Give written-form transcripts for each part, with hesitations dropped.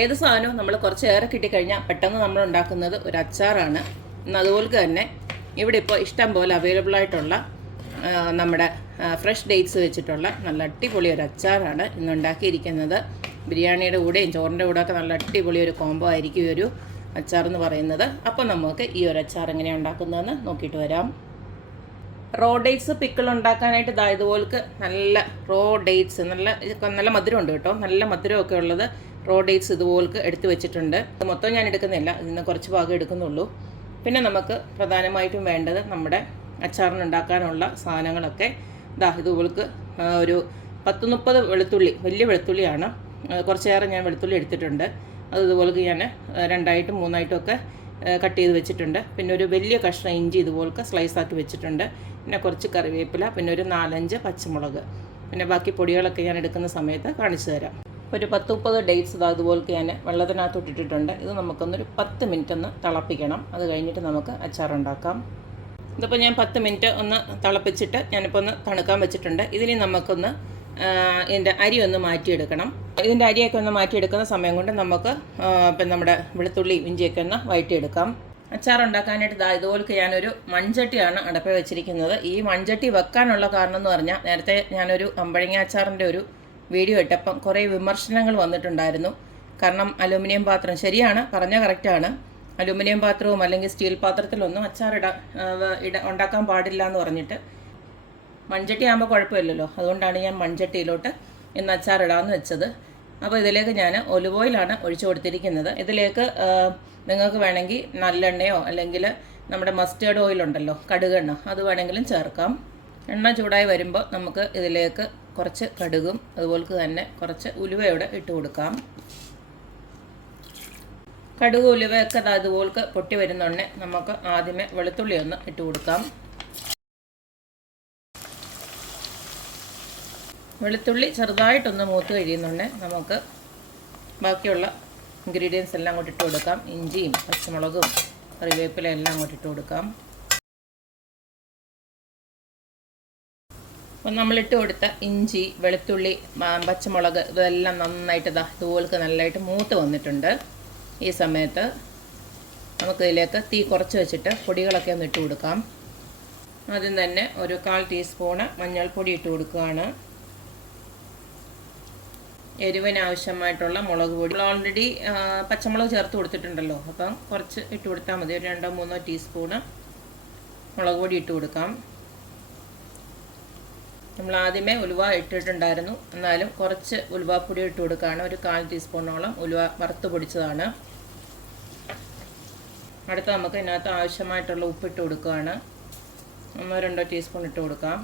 ഏത് സാധനവും നമ്മൾ കുറച്ച് ഏറെ കിട്ടിക്കഴിഞ്ഞാൽ പെട്ടെന്ന് നമ്മൾ ഉണ്ടാക്കുന്നത് ഒരു അച്ചാറാണ്. അതുപോലെ തന്നെ ഇവിടെ ഇപ്പോൾ ഇഷ്ടം പോലെ അവൈലബിൾ ആയിട്ടുള്ള നമ്മുടെ ഫ്രഷ് ഡേറ്റ്സ് വെച്ചിട്ടുള്ള നല്ല അടിപൊളി ഒരു അച്ചാറാണ് ഇന്ന് ഉണ്ടാക്കിയിരിക്കുന്നത്. ബിരിയാണിയുടെ കൂടെയും ചോറിൻ്റെ കൂടെയൊക്കെ നല്ല അടിപൊളി ഒരു കോംബോ ആയിരിക്കും ഈ ഒരു അച്ചാർ എന്ന് പറയുന്നത്. അപ്പോൾ നമുക്ക് ഈ ഒരു അച്ചാർ എങ്ങനെയാണ് ഉണ്ടാക്കുന്നതെന്ന് നോക്കിയിട്ട് വരാം. റോ ഡേറ്റ്സ് പിക്കിൾ ഉണ്ടാക്കാനായിട്ട് ഇതുപോലക്ക് നല്ല റോ ഡേറ്റ്സ് നല്ല മധുരമുണ്ട് കേട്ടോ. നല്ല മധുരമൊക്കെ ഉള്ളത് റോ ഡേറ്റ്സ് ഇതുപോലക്ക് എടുത്ത് വെച്ചിട്ടുണ്ട്. മൊത്തം ഞാൻ എടുക്കുന്നില്ല, ഇതിന് കുറച്ച് ഭാഗം എടുക്കുന്നുള്ളൂ. പിന്നെ നമുക്ക് പ്രധാനമായിട്ടും വേണ്ടത് നമ്മുടെ അച്ചാറിനുണ്ടാക്കാനുള്ള സാധനങ്ങളൊക്കെ ഇതുപോലക്ക് ഒരു 10-30 വെളുത്തുള്ളി, വലിയ വെളുത്തുള്ളിയാണ്. കുറച്ചേറെ ഞാൻ വെളുത്തുള്ളി എടുത്തിട്ടുണ്ട്. അത് ഇതുപോലക്ക് ഞാൻ 2ആയിട്ടും 3ആയിട്ടും ഒക്കെ കട്ട് ചെയ്ത് വെച്ചിട്ടുണ്ട്. പിന്നെ ഒരു വലിയ കഷ്ണം ഇഞ്ചി ഇതുപോലൊക്കെ സ്ലൈസാക്കി വെച്ചിട്ടുണ്ട്. പിന്നെ കുറച്ച് കറിവേപ്പില, പിന്നെ ഒരു 4-5 പച്ചമുളക്, പിന്നെ ബാക്കി പൊടികളൊക്കെ ഞാൻ എടുക്കുന്ന സമയത്ത് കാണിച്ചു തരാം. ഒരു 10-30 ഡേറ്റ്സ് അതുപോലൊക്കെ ഞാൻ വെള്ളത്തിനകത്തോട്ട് ഇട്ടിട്ടുണ്ട്. ഇത് നമുക്കൊന്നൊരു 10 മിനിറ്റ് ഒന്ന് തിളപ്പിക്കണം. അത് കഴിഞ്ഞിട്ട് നമുക്ക് അച്ചാറുണ്ടാക്കാം. ഇതിപ്പോൾ ഞാൻ 10 മിനിറ്റ് ഒന്ന് തിളപ്പിച്ചിട്ട് ഞാനിപ്പോൾ ഒന്ന് തണുക്കാൻ വെച്ചിട്ടുണ്ട്. ഇതിന് നമുക്കൊന്ന് ഇതിൻ്റെ അരി ഒന്ന് മാറ്റിയെടുക്കണം. ഇതിൻ്റെ അരിയൊക്കെ ഒന്ന് മാറ്റിയെടുക്കുന്ന സമയം കൊണ്ട് നമുക്ക് ഇപ്പം നമ്മുടെ വെളുത്തുള്ളി ഇഞ്ചിയൊക്കെ ഒന്ന് വഴറ്റിയെടുക്കാം. അച്ചാർ ഉണ്ടാക്കാനായിട്ട് ഇതുപോലൊക്കെ ഞാനൊരു മൺചട്ടിയാണ് അടപ്പിൽ വെച്ചിരിക്കുന്നത്. ഈ മൺചട്ടി വെക്കാനുള്ള കാരണം എന്ന് പറഞ്ഞാൽ, നേരത്തെ ഞാനൊരു അമ്പഴങ്ങ അച്ചാറിൻ്റെ ഒരു വീഡിയോ ഇട്ടപ്പം കുറേ വിമർശനങ്ങൾ വന്നിട്ടുണ്ടായിരുന്നു. കാരണം അലുമിനിയം പാത്രം, ശരിയാണ്, പറഞ്ഞ കറക്റ്റാണ്, അലുമിനിയം പാത്രവും അല്ലെങ്കിൽ സ്റ്റീൽ പാത്രത്തിലൊന്നും അച്ചാർ ഉണ്ടാക്കാൻ പാടില്ല എന്ന് പറഞ്ഞിട്ട്. മൺചട്ടി ആകുമ്പോൾ കുഴപ്പമില്ലല്ലോ, അതുകൊണ്ടാണ് ഞാൻ മൺചട്ടിയിലോട്ട് ഇന്ന് അച്ചാറിടാമെന്ന് വെച്ചത്. അപ്പോൾ ഇതിലേക്ക് ഞാൻ ഒലിവ് ഓയിലാണ് ഒഴിച്ചു കൊടുത്തിരിക്കുന്നത്. ഇതിലേക്ക് നിങ്ങൾക്ക് വേണമെങ്കിൽ നല്ലെണ്ണയോ അല്ലെങ്കിൽ നമ്മുടെ മസ്റ്റേർഡ് ഓയിലുണ്ടല്ലോ, കടുകെണ്ണ, അത് വേണമെങ്കിലും ചേർക്കാം. എണ്ണ ചൂടായി വരുമ്പോൾ നമുക്ക് ഇതിലേക്ക് കുറച്ച് കടുകും അതുപോലെ തന്നെ കുറച്ച് ഉലുവയോടെ ഇട്ട് കൊടുക്കാം. കടുക് ഉലുവയൊക്കെ അതുപോലെ പൊട്ടി വരുന്നുണ്ടെ നമുക്ക് ആദ്യമേ വെളുത്തുള്ളി ഒന്ന് ഇട്ട് കൊടുക്കാം. വെളുത്തുള്ളി ചെറുതായിട്ടൊന്ന് മൂത്ത് കഴിയുന്നുണ്ട് നമുക്ക് ബാക്കിയുള്ള ഇൻഗ്രീഡിയൻസ് എല്ലാം അങ്ങോട്ട് ഇട്ട് കൊടുക്കാം. ഇഞ്ചിയും പച്ചമുളകും കറിവേപ്പില എല്ലാം അങ്ങോട്ട് ഇട്ട് കൊടുക്കാം. അപ്പം നമ്മളിട്ട് കൊടുത്ത ഇഞ്ചി, വെളുത്തുള്ളി, പച്ചമുളക് ഇതെല്ലാം നന്നായിട്ട് ഇതുപോലെ നല്ലതായിട്ട് മൂത്ത് വന്നിട്ടുണ്ട്. ഈ സമയത്ത് നമുക്കിതിലേക്ക് തീ കുറച്ച് വെച്ചിട്ട് പൊടികളൊക്കെ ഒന്ന് ഇട്ട് കൊടുക്കാം. ആദ്യം തന്നെ ഒരു 1/4 ടീസ്പൂണ് മഞ്ഞൾപ്പൊടി ഇട്ട് കൊടുക്കുകയാണ്. എരിവിന് ആവശ്യമായിട്ടുള്ള മുളക് പൊടി, ഓൾറെഡി പച്ചമുളക് ചേർത്ത് കൊടുത്തിട്ടുണ്ടല്ലോ, അപ്പം കുറച്ച് ഇട്ട് കൊടുത്താൽ മതി. ഒരു 2-3 ടീസ്പൂണ് മുളക് പൊടി ഇട്ട് കൊടുക്കാം. നമ്മൾ ആദ്യമേ ഉലുവ ഇട്ടിട്ടുണ്ടായിരുന്നു, എന്നാലും കുറച്ച് ഉലുവാപ്പൊടി ഇട്ട് കൊടുക്കുകയാണ്. ഒരു 1/4 ടീസ്പൂണോളം ഉലുവ വറുത്ത് പൊടിച്ചതാണ്. അടുത്ത നമുക്ക് ഇതിനകത്ത് ആവശ്യമായിട്ടുള്ള ഉപ്പിട്ട് കൊടുക്കുകയാണ്. 1-2 ടീസ്പൂൺ ഇട്ട് കൊടുക്കാം.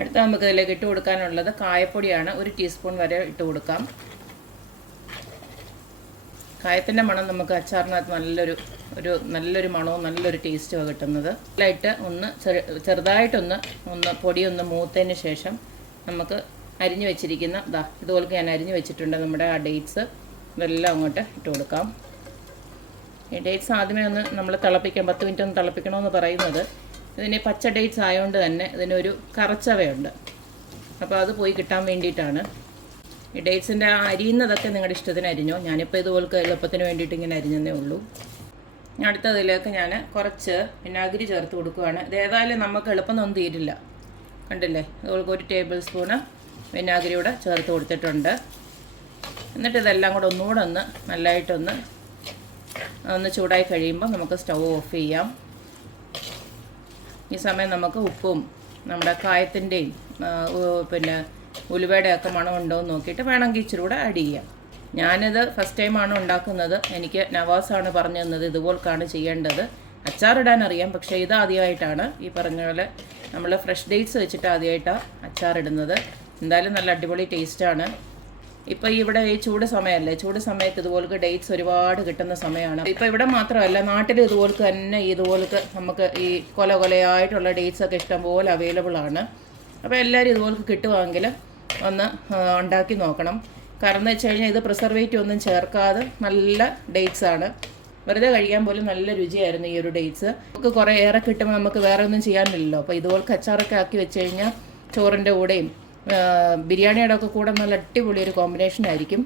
അടുത്ത നമുക്ക് ഇതിലേക്ക് ഇട്ട് കൊടുക്കാനുള്ളത് കായപ്പൊടിയാണ്. 1 ടീസ്പൂൺ വരെ ഇട്ട് കൊടുക്കാം. കായത്തിൻ്റെ മണം നമുക്ക് അച്ചാറിനകത്ത് നല്ലൊരു മണവും നല്ലൊരു ടേസ്റ്റുമാണ് കിട്ടുന്നത്. ഇതിലായിട്ട് ഒന്ന് ചെറുതായിട്ടൊന്ന് പൊടിയൊന്ന് മൂത്തതിന് ശേഷം നമുക്ക് അരിഞ്ഞു വെച്ചിരിക്കുന്ന ഇതുപോലെ ഞാൻ അരിഞ്ഞു വെച്ചിട്ടുണ്ട് നമ്മുടെ ആ ഡേറ്റ്സ്, ഇതെല്ലാം അങ്ങോട്ട് ഇട്ട് കൊടുക്കാം. ഈ ഡേറ്റ്സ് ആദ്യമേ ഒന്ന് നമ്മൾ തിളപ്പിക്കാം, 10 മിനിറ്റ് ഒന്ന് തിളപ്പിക്കണമെന്ന് പറയുന്നത്. ഇതിന് പച്ച ഡേറ്റ്സ് ആയതുകൊണ്ട് തന്നെ ഇതിനൊരു കറച്ചവയുണ്ട്, അപ്പോൾ അത് പോയി കിട്ടാൻ വേണ്ടിയിട്ടാണ്. ഈ ഡേറ്റ്സിൻ്റെ അരിയുന്നതൊക്കെ നിങ്ങളുടെ ഇഷ്ടത്തിന് അരിഞ്ഞോ. ഞാനിപ്പോൾ ഇതുപോലെ എളുപ്പത്തിന് വേണ്ടിയിട്ട് ഇങ്ങനെ അരിഞ്ഞതേ ഉള്ളൂ. അടുത്തതിലേക്ക് ഞാൻ കുറച്ച് വിനാഗിരി ചേർത്ത് കൊടുക്കുകയാണ്. ഇത് ഏതായാലും നമുക്ക് എളുപ്പമൊന്നും തീരില്ല, കണ്ടില്ലേ. അതുപോലെ 1 ടേബിൾ സ്പൂണ് വിനാഗിരി കൂടെ ചേർത്ത് കൊടുത്തിട്ടുണ്ട്. എന്നിട്ട് ഇതെല്ലാം കൂടെ ഒന്നുകൂടെ നല്ലതായിട്ടൊന്ന് ചൂടായി കഴിയുമ്പോൾ നമുക്ക് സ്റ്റൗ ഓഫ് ചെയ്യാം. ഈ സമയം നമുക്ക് ഉപ്പും നമ്മുടെ കായത്തിൻ്റെയും പിന്നെ ഉലുവയുടെയൊക്കെ മണം ഉണ്ടോ എന്ന് നോക്കിയിട്ട് വേണമെങ്കിൽ ഇച്ചിരി കൂടെ ആഡ് ചെയ്യാം. ഞാനിത് ഫസ്റ്റ് ടൈമാണ് ഉണ്ടാക്കുന്നത്. എനിക്ക് നവാസാണ് പറഞ്ഞു തന്നത് ഇതുപോലെയാണ് ചെയ്യേണ്ടത്. അച്ചാറിടാൻ അറിയാം, പക്ഷേ ഇത് ആദ്യമായിട്ടാണ് ഈ പറഞ്ഞ പോലെ നമ്മൾ ഫ്രഷ് ഡേറ്റ്സ് വെച്ചിട്ട് ആദ്യമായിട്ടാണ് അച്ചാറിടുന്നത്. എന്തായാലും നല്ല അടിപൊളി ടേസ്റ്റാണ്. ഇപ്പോൾ ഇവിടെ ഈ ചൂട് സമയമല്ലേ, ചൂട് സമയത്ത് ഇതുപോലത്തെ ഡേറ്റ്സ് ഒരുപാട് കിട്ടുന്ന സമയമാണ്. ഇപ്പോൾ ഇവിടെ മാത്രമല്ല, നാട്ടിൽ ഇതുപോലെ തന്നെ ഇതുപോലത്തെ നമുക്ക് ഈ കൊലയായിട്ടുള്ള ഡേറ്റ്സൊക്കെ ഇഷ്ടംപോലെ അവൈലബിൾ ആണ്. അപ്പോൾ എല്ലാവരും ഇതുപോലത്തെ കിട്ടുവാണെങ്കിൽ ഒന്ന് ഉണ്ടാക്കി നോക്കണം. കാരണം എന്ന് വെച്ച് കഴിഞ്ഞാൽ ഇത് പ്രിസർവേറ്റീവ് ഒന്നും ചേർക്കാതെ നല്ല ഡേറ്റ്സ് ആണ്. വെറുതെ കഴിക്കാൻ പോലും നല്ല രുചിയായിരുന്നു ഈ ഒരു ഡേറ്റ്സ്. നമുക്ക് കുറേ ഏറെ കിട്ടുമ്പോൾ നമുക്ക് വേറെ ഒന്നും ചെയ്യാനില്ലല്ലോ. അപ്പോൾ ഇതുപോലെ അച്ചാറൊക്കെ ആക്കി വെച്ച് കഴിഞ്ഞാൽ ചോറിൻ്റെ കൂടെയും ബിരിയാണിയുടെ ഒക്കെ കൂടെ നല്ല അടിപൊളി ഒരു കോമ്പിനേഷൻ ആയിരിക്കും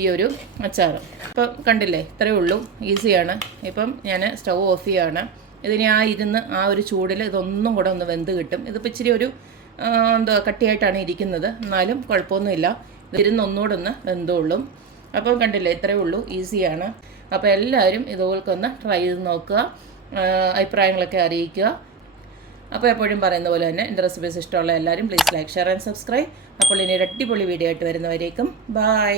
ഈ ഒരു അച്ചാർ. ഇപ്പം കണ്ടില്ലേ, ഇത്രയേ ഉള്ളൂ, ഈസിയാണ്. ഇപ്പം ഞാൻ സ്റ്റൗ ഓഫ് ചെയ്യുകയാണ്. ഇതിനെ ഇരുന്ന് ആ ഒരു ചൂടിൽ ഇതൊന്നും കൂടെ ഒന്ന് വെന്ത് കിട്ടും. ഇതിപ്പോൾ ഇച്ചിരി ഒരു കട്ടിയായിട്ടാണ് ഇരിക്കുന്നത്, എന്നാലും കുഴപ്പമൊന്നുമില്ല. ഇതിരുന്ന് ഒന്നുകൂടെ ഒന്ന് വെന്തോളും. അപ്പം കണ്ടില്ലേ, ഇത്രയേ ഉള്ളൂ, ഈസിയാണ്. അപ്പോൾ എല്ലാവരും ഇതുപോലൊക്കെ ഒന്ന് ട്രൈ ചെയ്ത് നോക്കുക, അഭിപ്രായങ്ങളൊക്കെ അറിയിക്കുക. അപ്പോൾ എപ്പോഴും പറയുന്ന പോലെ തന്നെ എൻ്റെ റെസിപ്പീസ് ഇഷ്ടമുള്ള എല്ലാവരും please like, share and subscribe. അപ്പോൾ ഇനി ഒരു അടിപൊളി വീഡിയോ ആയിട്ട് വരുന്നവരേക്കും ബൈ.